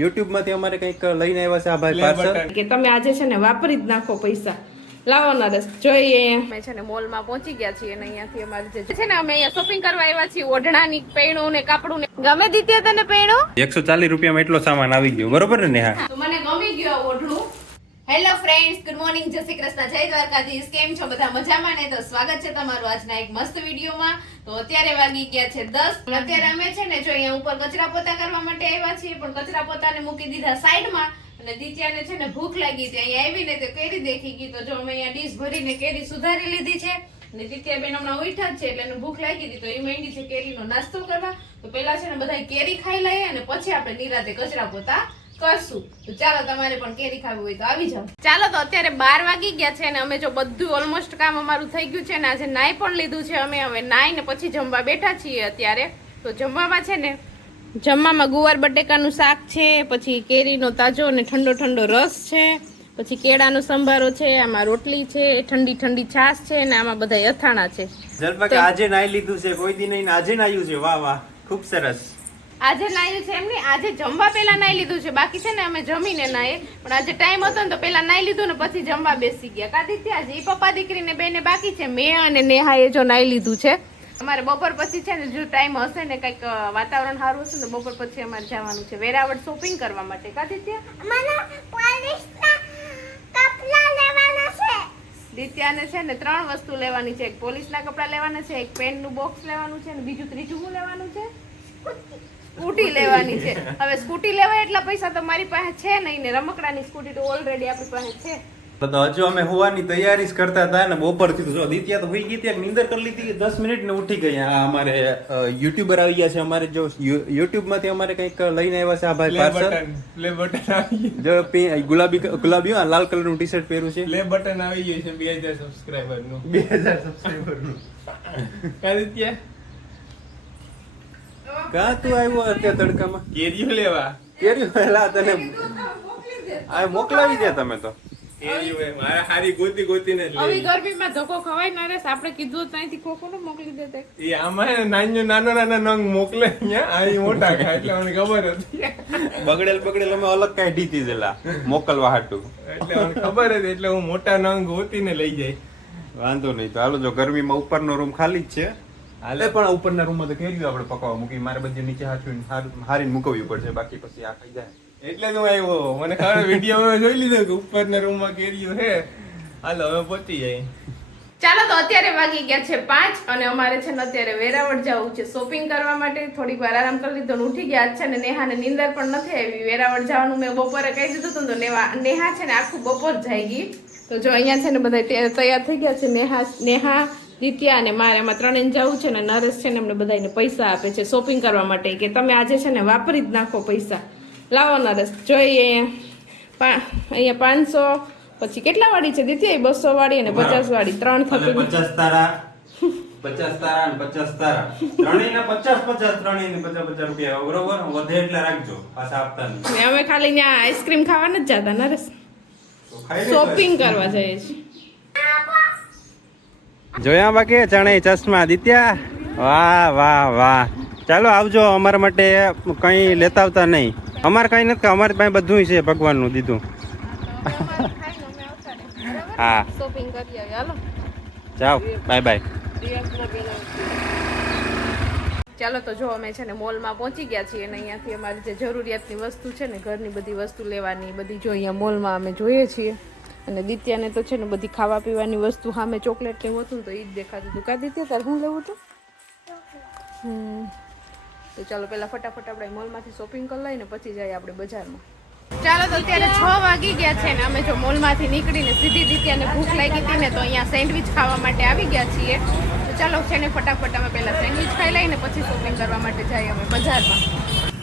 યુટ્યુબમાંથી અમારે કંઈક લઈને આવ્યા છે આ ભાઈ પાર્સલ કે તમે આજે છે ને વાપરી જ નાખો પૈસા. લાવો નરેશ જોઈએ. અમે છે ને મોલમાં પહોંચી ગયા છીએ અને અહીંયાથી અમારે જે છે ને અમે અહીંયા શોપિંગ કરવા આવ્યા છીએ ઓઢણાની પૈણું ને કાપડું ને ગમે દીધી તને પૈણું? એકસો ચાલીસ રૂપિયામાં એટલો સામાન આવી ગયો બરોબર ને હા તો મને ગમી ગયો ઓઢણું. હેલો ફ્રેન્ડ્સ ગુડ મોર્નિંગ જય શ્રી કૃષ્ણ, જય દ્વારકાધીશ. કેમ છો બધા મજામાં ને? તો સ્વાગત છે તમારું આજના એક મસ્ત વિડીયોમાં. તો અત્યારે વાગી ગયા છે દસ. અત્યારે અમે છે ને જો અહીંયા ઉપર કચરા પોતા કરવા માટે આવ્યા છીએ, પણ કચરા પોતાને મૂકી દીધા સાઈડમાં. અને દિત્યાને છે ને ભૂખ લાગી હતી. અહીંયા આવીને તે કેરી દેખી ગઈ. તો જો અમે અહીંયા ડીશ ભરીને કેરી સુધારી લીધી છે. અને દિત્યા બેન હમણાં ઉઠા જ છે એટલે એને ભૂખ લાગી હતી. તો એ માંડી છે કેરીનો નાસ્તો કરવા. તો પેલા છે ને બધા કેરી ખાઈ લઈએ અને પછી આપણે નિરાતે કચરા પોતા કરશું. તો ચાલો તમારે પણ કેરી ખાવી હોય તો આવી જાઓ. ચાલો તો અત્યારે બાર વાગી ગયા છે અને અમે જો બધું ઓલમોસ્ટ કામ અમારું થઈ ગયું છે ને આજે નાઈ પણ લીધું છે. અમે હવે નાઈ ને પછી જમવા બેઠા છીએ અત્યારે. તો જમવામાં છે ને જમવામાં ગુવાર બટેકાનું શાક છે પછી કેરીનો તાજો અને ઠંડો ઠંડો રસ છે પછી કેળાનો સંભારો છે આમાં રોટલી છે ઠંડી ઠંડી છાશ છે અને આમાં બધા અથાણા છે. આજે નાઈ લીધું છે કોઈ દી નહીં આજે નાયું છે. વાહ વાહ ખૂબ સરસ. આજે નાયું છે એમ નહીં આજે જમવા પહેલા નાહી લીધું છે. બાકી છે ને અમે જમીને નાઈએ પણ આજે ટાઈમ હતો ને તો પહેલા નાહી લીધું ને પછી જમવા બેસી ગયા. કાદી ત્યાં એ પપ્પા દીકરીને બેને બાકી છે. મેં અને નેહાએ જો નાહી લીધું છે. અમારે બપોર પછી છે ને જો ટાઈમ હશે ને કંઈક વાતાવરણ સારું હશે ને બપોર પછી અમારે જવાનું છે. વેરાવળ શોપિંગ કરવા માટે. કાદી ત્યાં દિત્યાને છે ને ત્રણ વસ્તુ લેવાની છે. એક પોલીસના કપડાં લેવાના છે એક પેનનું બોક્સ લેવાનું છે અને બીજું ત્રીજું શું લેવાનું છે? સ્કૂટી લેવાની છે. હવે સ્કૂટી લેવા એટલા પૈસા તો મારી પાસે છે નહીં ને રમકડાની સ્કૂટી તો ઓલરેડી આપણી પાસે છે. તો હજુ અમે હોવાની તૈયારી જ કરતા હતા ને બપોરથી જો દિત્યા તો હોઈ ગઈ ત્યાં નીંદર કરી લીધી દસ મિનિટ ને ઉઠી ગઈ આ અમારે યુટ્યુબર આવી ગયા છે અમારે જો યુટ્યુબમાંથી અમારે કંઈક લઈને આવ્યા છે આ ભાઈ પાર્સલ બટન પ્લે બટન આવી ગયું જો ગુલાબી ગુલાબી હા, લાલ કલરનું ટી શર્ટ પહેર્યું છે. લે બટન આવી ગયું છે બે હજાર સબસ્ક્રાઈબરનું. બે હજાર સબસ્ક્રાઈબરનું. કાં તું આવ્યો અત્યારે તડકામાં? કેરીઓ લેવા. કેરીઓ લેલા તને આ મોકલાવી દે તમે તો. કેરીઓ એ મારા ગોતી ગોતીને જ આવી લેવી. ગરમીમાં ધક્કો ખવાય ના રેસ આપણે કીધું હતું ત્યાંથી કોકો નો મોકલી દેતા એ આમાં હે નાનો નાનો નંગ મોકલે અહીંયા. મોટા ખાય એટલે ખબર હતી. બગડેલ બગડેલ અમે અલગ કઈ ઢીતી જેલા મોકલવા હાટું. એટલે મને ખબર હતી એટલે હું મોટા નંગ ગોતી ને લઈ જાય. વાંધો નહીં તો હાલો જો ગરમીમાં ઉપરનો રૂમ ખાલી જ છે હાલે. પણ ઉપરના રૂમમાં તો કેરીઓ આપણે પકવવા મૂકી મારે બધી નીચે હાચવીને હાર- હારીને મૂકવી પડશે બાકી પછી આ ખાઈ જાય. એટલે જ હું આવ્યો. મને ખબર વીડિયો જોઈ લીધો કે ઉપરના રૂમમાં કેરીઓ છે. હાલો હવે પહોંચી જાય. ચાલો તો અત્યારે વાગી ગયા છે પાંચ અને અમારે છે ને અત્યારે વેરાવળ જવું છે. શોપિંગ કરવા માટે થોડીક વાર આરામ કરી લીધો અને ઉઠી ગયા. છે ને નેહાને નીંદર પણ નથી આવી. વેરાવળ જવાનું મેં બપોરે કહી દીધું હતું તો નેવા નેહા છે ને આખું બપોર જાય ગઈ તો જો અહીંયા છે ને બધા તૈયાર તૈયાર થઈ ગયા છે. નેહા નેહા દિત્યા અને મારે એમાં ત્રણેય જવું છે ને નરેશ છે ને એમને બધાને પૈસા આપે છે શોપિંગ કરવા માટે કે તમે આજે છે ને વાપરી જ નાખો પૈસા. લાવો નરેશ જોઈએ. અહીંયા પાંચસો પછી કેટલા વાળી છે દિત્યા બસો વાળી અને પચાસ વાળી ત્રણ થતી પચાસ તારા. પચાસ તારા અને પચાસ તારા. ત્રણેયના પચાસ પચાસ ત્રણેયને પચાસ પચાસ રૂપિયા. બરોબર? વધે એટલે રાખજો. પાછા આપતા નહીં અમે ખાલી ત્યાં આઈસ્ક્રીમ ખાવા નથી જતા નરેશ. શોપિંગ કરવા જઈએ છીએ. જોયા બાકી ચણે ચશ્મા દિત્યા વાહ વાહ વાહ. ચાલો આવજો, અમારા માટે કંઈ લેતા આવતા નહીં. અમારે કંઈ નથી અમારી પાસે બધું છે ભગવાનનું દીધું. હા. જાઓ, બાય બાય. ચાલો તો જો અમે છે ને મોલમાં પહોંચી ગયા છીએ અને અહીંયાથી અમારી જે જરૂરિયાતની વસ્તુ છે ને ઘરની બધી વસ્તુ લેવાની, બધી જો અહીંયા મોલમાં અમે જોઈએ છીએ. અને દિત્યાને તો છે ને બધી ખાવા પીવાની વસ્તુ સામે ચોકલેટ લેવું હતું તો એ જ દેખાતું હતું. કા દિત્યા, તારે શું લેવું હતું? હમ. તો ચાલો પેલા ફટાફટ આપણે મોલમાંથી શોપિંગ કરી લઈએ ને પછી જઈએ આપણે બજારમાં. ચાલો તો અત્યારે છ વાગી ગયા છે ને અમે જો મોલમાંથી નીકળીને સીધી દિત્યાને ભૂખ લાગી હતી ને તો અહીંયા સેન્ડવિચ ખાવા માટે આવી ગયા છીએ. તો ચાલો છે ને ફટાફટ અમે પહેલાં સેન્ડવિચ ખાઈ લઈને પછી શોપિંગ કરવા માટે જઈએ અમે બજારમાં.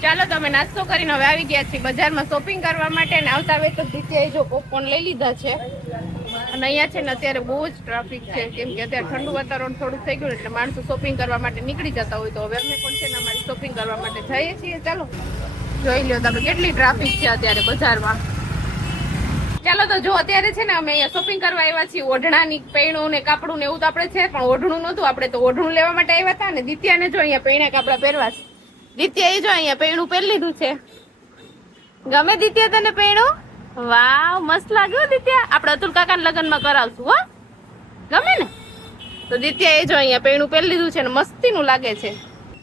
ચાલો, તો અમે નાસ્તો કરીને હવે આવી ગયા છીએ બજારમાં શોપિંગ કરવા માટે ને આવતા વેત દિત્યાએ જો પોપકોર્ન લઈ લીધા છે. અને અહીંયા છે ને અત્યારે બહુ જ ટ્રાફિક છે, કેમ કે અત્યારે ઠંડુ વાતાવરણ થોડું થઈ ગયું એટલે માણસો શોપિંગ કરવા માટે નીકળી જતા હોય તો હવે અમે પણ છે ને અમારી શોપિંગ કરવા માટે જઈએ છીએ. ચાલો, જોઈ લો તમે કેટલી ટ્રાફિક છે અત્યારે બજારમાં. ચાલો, તો જો અત્યારે છે ને અમે અહીંયા શોપિંગ કરવા આવ્યા છીએ. ઓઢણાની પૈણું ને કાપડું ને એવું તો આપણે છે, પણ ઓઢણું નહોતું. આપણે તો ઓઢણું લેવા માટે આવ્યા હતા ને. દિત્યાને જો અહીંયા પૈણા કાપડા પહેરવા છે. દિત્યા, એ જો અહીંયા પેણું પહેરી લીધું છે. ગમે દિત્ય તને પેણું? વાવ, મસ્ત લાગ્યો દિત્યા. આપણે અતુલ કાકાના લગ્નમાં કરાવશું, હો. ગમે ને? તો દિત્ય, એ જો અહીંયા પેણું પહેરી લીધું છે ને મસ્તીનું લાગે છે.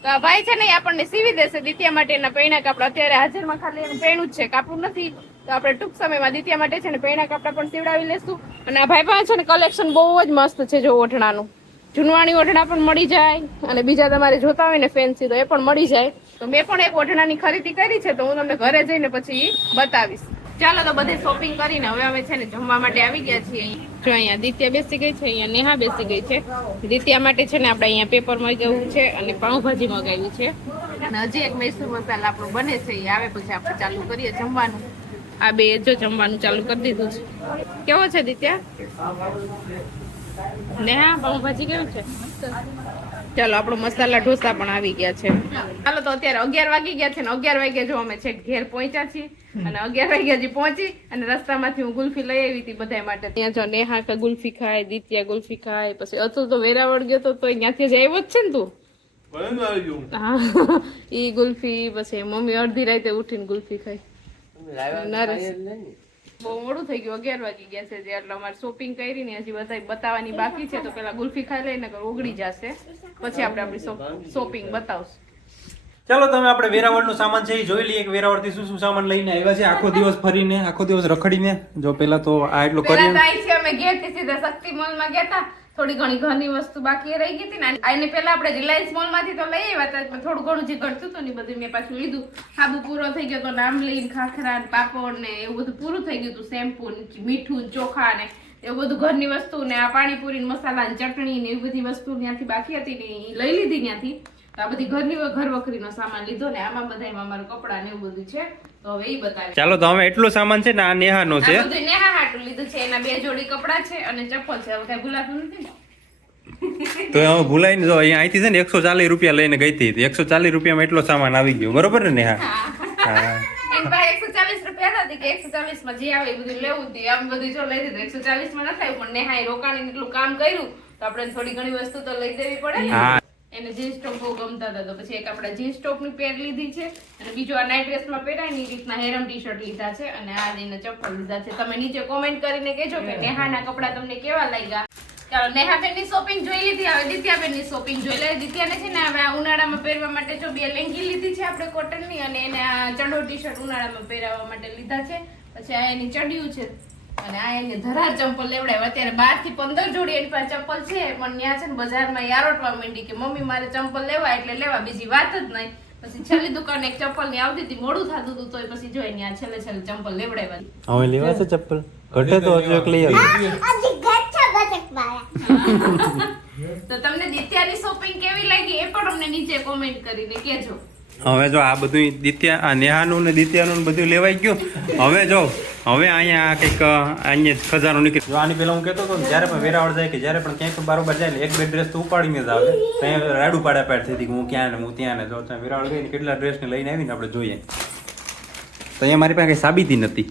તો આ ભાઈ છે ને આપણને સીવી દેશે દિત્યા માટે. એના પૈણા કાપડા અત્યારે હાજરમાં ખાલી એનું પેણું જ છે કાપડું નથી. તો આપણે ટૂંક સમયમાં દિત્યા માટે છે ને, પૈણા કાપડા પણ સીવડાવી લેશું. અને આ ભાઈ પાસે છે ને કલેક્શન બહુ જ મસ્ત છે, જો ઓઢણાનું. જૂનવાણી ઓઢણા પણ મળી જાય અને બીજા તમારે જોતા હોય ને ફેન્સી તો એ પણ મળી જાય. તો મેં પણ એક ઓઢણાની ખરીદી કરી છે તો હું તમને ઘરે જઈને પછી બતાવીશ. ચાલો તો બધે શોપિંગ કરીને હવે અમે છે ને જમવા માટે આવી ગયા છીએ. જો અહીંયા દિત્યા બેસી ગઈ છે, અહીંયા નેહા બેસી ગઈ છે. દિત્યા માટે છે ને આપણે અહીંયા પેપર મગાવ્યું છે અને પાઉંભાજી મગાવી છે. અને હજી એક મૈસૂર મસાલા આપણું બને છે, એ આવે પછી આપણે ચાલુ કરીએ જમવાનું. આ બે જો જમવાનું ચાલુ કરી દીધું છે. કેવો છે દિત્યા? નેહા પાઉભાજી કેવું છે? ચાલો આપણો મસાલા ઢોસા પણ આવી ગયા છે. ચાલો તો અત્યારે અગિયાર વાગી ગયા છે ને અગિયાર વાગ્યા જો અમે છેક ઘેર પહોંચ્યા છીએ અને અગિયાર વાગ્યા હજી પહોંચી અને રસ્તામાંથી હું ગુલ્ફી લઈ આવી હતી બધા માટે. ત્યાં જો નેહા કે ગુલ્ફી ખાય દિત્યા ગુલ્ફી ખાય પછી અતુલ તો વેરાવળ ગયો તો તો ત્યાંથી જ આવ્યો જ છે ને તું? હા. ઈ ગુલ્ફી પછી મમ્મી અડધી રાતે ઉઠીને ગુલ્ફી ખાય નરેશ બહુ મોડું થઈ ગયું. અગિયાર વાગી ગયા છે એટલે અમારે શોપિંગ કરી ને હજી બધા બતાવવાની બાકી છે. તો પેલા ગુલ્ફી ખાઈ લઈને ઉગડી ઓગળી જશે. પછી આપણે આપણી શોપિંગ બતાવશું. ચાલો તમે આપણે વેરાવળનો સામાન છે એ જોઈ લઈએ. કે વેરાવળથી શું શું સામાન લઈને આવ્યા છે? આખો દિવસ ફરીને આખો દિવસ રખડીને. જો પેલા તો આ એટલું કરીએ. અમે ઘેરથી સીધા શક્તિ મોલમાં ગયા હતા. થોડી ઘણી ઘરની વસ્તુ બાકી રહી ગઈ હતી ને એને પેલા આપણે રિલાયન્સ મોલમાંથી તો લઈ આવ્યા હતા થોડું ઘણું જે ઘટતું હતું ને બધું મેં પાછું લીધું. સાબુ પૂરો થઈ ગયો હતો નામલીન ખાખરા પાપડ ને એવું બધું પૂરું થઈ ગયું હતું. શેમ્પુ મીઠું ચોખા ને એવું બધું ઘરની વસ્તુ ને આ પાણીપુરી ને મસાલા ને ચટણી ને એવી બધી વસ્તુ ત્યાંથી બાકી હતી ને લઈ લીધી ત્યાંથી. તો આ બધી ઘરની ઘર વખરીનો સામાન લીધો ને આમાં બધામાં અમારું કપડાં ને એવું બધું છે. તો હવે એ બતાવે ચાલો તો અમે એટલો સામાન છે ને આ નેહાનો છે. આ બધું નેહા હાટું લીધું છે. એના બે જોડી કપડાં છે અને ચપ્પલ છે. હવે કઈ ભૂલાતું નથી ને? તો હવે ભૂલાઈને જો અહીંયા અહીંથી છે ને એકસો ચાલીસ રૂપિયા લઈને ગઈ હતી. એકસો ચાલીસ રૂપિયામાં એટલો સામાન આવી ગયો. બરોબર ને નેહા? હા. એકસો ચાલીસ રૂપિયા હતા. કે એકસો ચાલીસમાં જે આવે એ બધું લેવું હતું આમ બધું જો લઈ દીધું. એકસો ચાલીસમાં નથી થાય પણ નેહાએ રોકાણીને એટલું કામ કર્યું. તો આપણે થોડી ઘણી વસ્તુ તો લઈ દેવી પડે હા. એને જીન્સ ટોપ બહુ ગમતા હતા. તો પછી એક આપણે જીન્સ ટોપની પેર લીધી છે અને બીજું આ નાઇટ ડ્રેસમાં પહેરાય ને રીતના હેરમ ટી શર્ટ લીધા છે અને આ જઈને ચપ્પલ લીધા છે. તમે નીચે કોમેન્ટ કરીને કહેજો કે નેહાના કપડા તમને કેવા લાગ્યા? ચાલો નેહાબેનની શોપિંગ જોઈ લીધી હવે દિત્યાબેનની શોપિંગ જોઈ લે. દિત્યાને છે ને હવે આ ઉનાળામાં પહેરવા માટે જો બે લેંગી લીધી છે આપણે કોટનની અને એને આ ચડો ટી શર્ટ ઉનાળામાં પહેરાવવા માટે લીધા છે. પછી આ એની ચડ્યું છે. અને આ એને ધરાર ચંપલ લેવડાવ્યો. અત્યારે બારથી પંદર જોડી એની પાસે ચંપલ છે. પણ ત્યાં છે ને બજારમાં યારોટવા માંડી કે મમ્મી મારે ચંપલ લેવા એટલે લેવા બીજી વાત જ નહીં. પછી છેલ્લી દુકાને એક ચંપલની આવતી હતી મોડું થતું હતું તોય પછી જોઈ ત્યાં છેલ્લે છેલ્લે ચંપલ લેવડાવ્યા. હવે લેવા છે ચંપલ ઘટે તો હજુ એક લઈ આવી. તો તમને દિત્યાની શોપિંગ કેવી લાગી? એ પણ અમને નીચે કોમેન્ટ કરીને કહેજો. હવે જો આ બધું દિત્યા, આ નેહાનું ને દિત્યાનું બધું લેવાઈ ગયું. હવે જો, હવે અહીંયા કંઈક અહીંયા ખજાનો નીકળી જો આની પહેલાં હું કહેતો હતો જ્યારે પણ વેરાવળ જાય કે જ્યારે પણ ક્યાંક બારોબાર જાય ને, એક બે ડ્રેસ તો ઉપાડીને જ આવે. ત્યાં રાડું પાડા પાડ થઈ હતી કે હું ક્યાં ને, હું ત્યાં ને. જો ત્યાં વેરાવળ ગઈ ને, કેટલા ડ્રેસને લઈને આવીને આપણે જોઈએ. તો અહીંયા મારી પાસે કંઈ સાબિતી નથી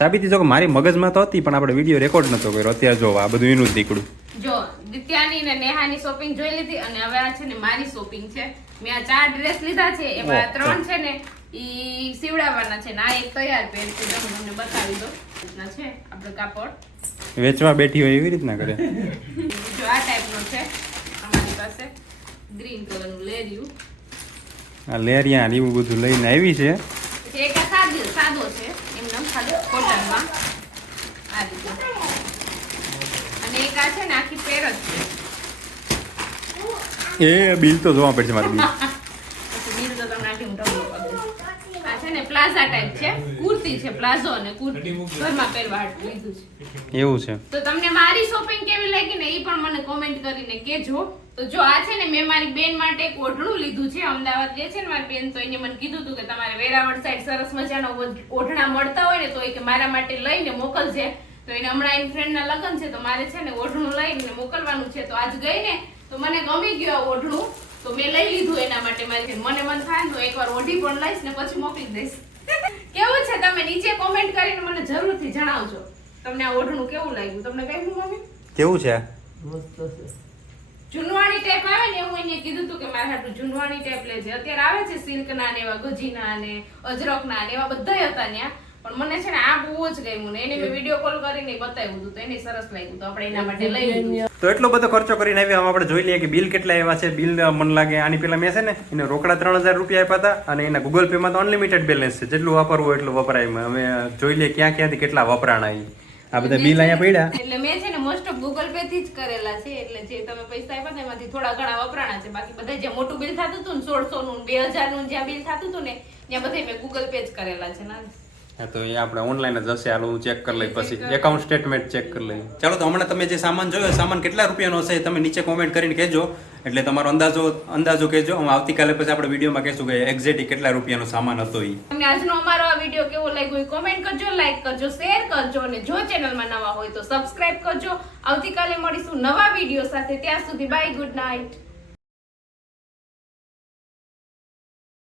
સાબિતી જો કે મારી મગજમાં તો હતી, પણ આપણે વીડિયો રેકોર્ડ નહોતો કર્યો. અત્યારે જો આ બધું એનું જ નીકળ્યું. જો દિત્યાની ને નેહાની શોપિંગ જોઈ લીધી અને હવે આ છે ને મારી શોપિંગ છે. મેં આ ચાર ડ્રેસ લીધા છે એમાં ત્રણ છે ને ઈ સીવડાવવાના છે. ને આ એક તૈયાર પહેર છે હું તમને બતાવી દો રીતના છે આપણે કાપડ. વેચવા બેઠી હોય એવી રીતના કરે? જો આ ટાઈપનો છે અમારી પાસે ગ્રીન કલરનું લેરિયું. આ લેરિયા એવું બધું લઈને આવી છે. એક સાદો સાદો છે એમને ખાલી કોટનમાં આ રીતે. અને એક આ છે ને આખી પેર જ છે. એ બિલ તો જોવા પડશે મારે બિલ. તો તમને આખી હું ઢગલો કરી દઈશ. આ છે ને પ્લાઝા ટાઈપ છે. કુર્તી છે પ્લાઝો અને કુર્તી. ઘરમાં પહેરવા હાટુ લીધું છે. એવું છે. તો તમને મારી શોપિંગ કેવી લાગી ને એ પણ મને કોમેન્ટ કરીને કહેજો. તો જો આ છે ને મેં મારી બેન માટે એક ઓઢણું લીધું છે અમદાવાદ જે છે ને મારી બેન તો એને મને કીધું હતું કે તમારે વેરાવળ સાઈડ સરસ મજાનો ઓઢણા મળતા હોય ને તો એ કે મારા માટે લઈને મોકલજે. તો એને હમણાં એની ફ્રેન્ડના લગ્ન છે તો મારે છે ને ઓઢણું લઈને મોકલવાનું છે. તો આજ ગઈ ને તો મને ગમી ગયો ઓઢણું. તો મેં લઈ લીધું એના માટે મારી મને મન થાય તો એકવાર ઓઢી પણ લઈશ ને પછી મોકલી દઈશ. કેવું છે તમે નીચે કોમેન્ટ કરીને મને જરૂરથી જણાવજો. તમને આ ઓઢણું કેવું લાગ્યું? તમને કહ્યું મમ્મી? કેવું છે? જુનવાણી ટેપ આવે ને હું એને કીધું હતું કે મારે હાટું જુનવાણી ટેપ લેજે. અત્યારે આવે છે સિલ્કના ને એવા ગજીના ને અજરકના ને એવા બધા હતા ત્યાં. પણ મને છે ને આ બહુ જ ગમ્યું ને એને મેં વીડિયો કોલ કરીને બતાવ્યું હતું તો એને સરસ લાગ્યું તો આપણે એના માટે લઈ લીધું. તો એટલો બધો ખર્ચો કરીને આવ્યા આપણે જોઈ લઈએ કે બિલ કેટલા એવા છે બિલ મને લાગે આની પેલા મેં છે ને એને રોકડા ત્રણ હજાર રૂપિયા આપ્યા હતા અને એના ગૂગલ પે માં તો અનલિમિટેડ બેલેન્સ છે. જેટલું વાપરવું એટલું વપરાય. અમે જોઈ લઈએ ક્યાં ક્યાંથી કેટલા વપરાણા ઈ. આ બધા બિલ અહીંયા પડ્યા. એટલે મેં છે ને મોસ્ટ ઓફ ગૂગલ પે થી જ કરેલા છે. એટલે જે તમે પૈસા આપ્યા ને એમાંથી થોડા ઘણા વપરાણા છે. બાકી બધા જે મોટું બિલ થતું હતું ને સોળસો નું બે હજારનું જ્યાં બિલ થતું હતું ને ત્યાં બધા મેં ગૂગલ પે જ કરેલા છે. ના હા તો એ આપણે ઓનલાઈન જ હશે. હાલ હું ચેક કરી લઈ પછી એકાઉન્ટ સ્ટેટમેન્ટ ચેક કરી લઈ ચાલો તો હમણાં તમે જે સામાન જોયો સામાન કેટલા રૂપિયાનો હશે તમે નીચે કોમેન્ટ કરીને કહેજો. એટલે તમારો અંદાજો અંદાજો કહેજો. હું આવતીકાલે પછી આપણે વિડીયોમાં કહેશું કે એક્ઝેક્ટલી કેટલા રૂપિયાનો સામાન હતો એ તમને આજનો અમારો આ વીડિયો કેવો લાગ્યો એ કોમેન્ટ કરજો લાઈક કરજો શેર કરજો અને જો ચેનલમાં નવા હોય તો સબસ્ક્રાઇબ કરજો. આવતીકાલે મળીશું નવા વીડિયો સાથે. ત્યાં સુધી બાય ગુડ નાઇટ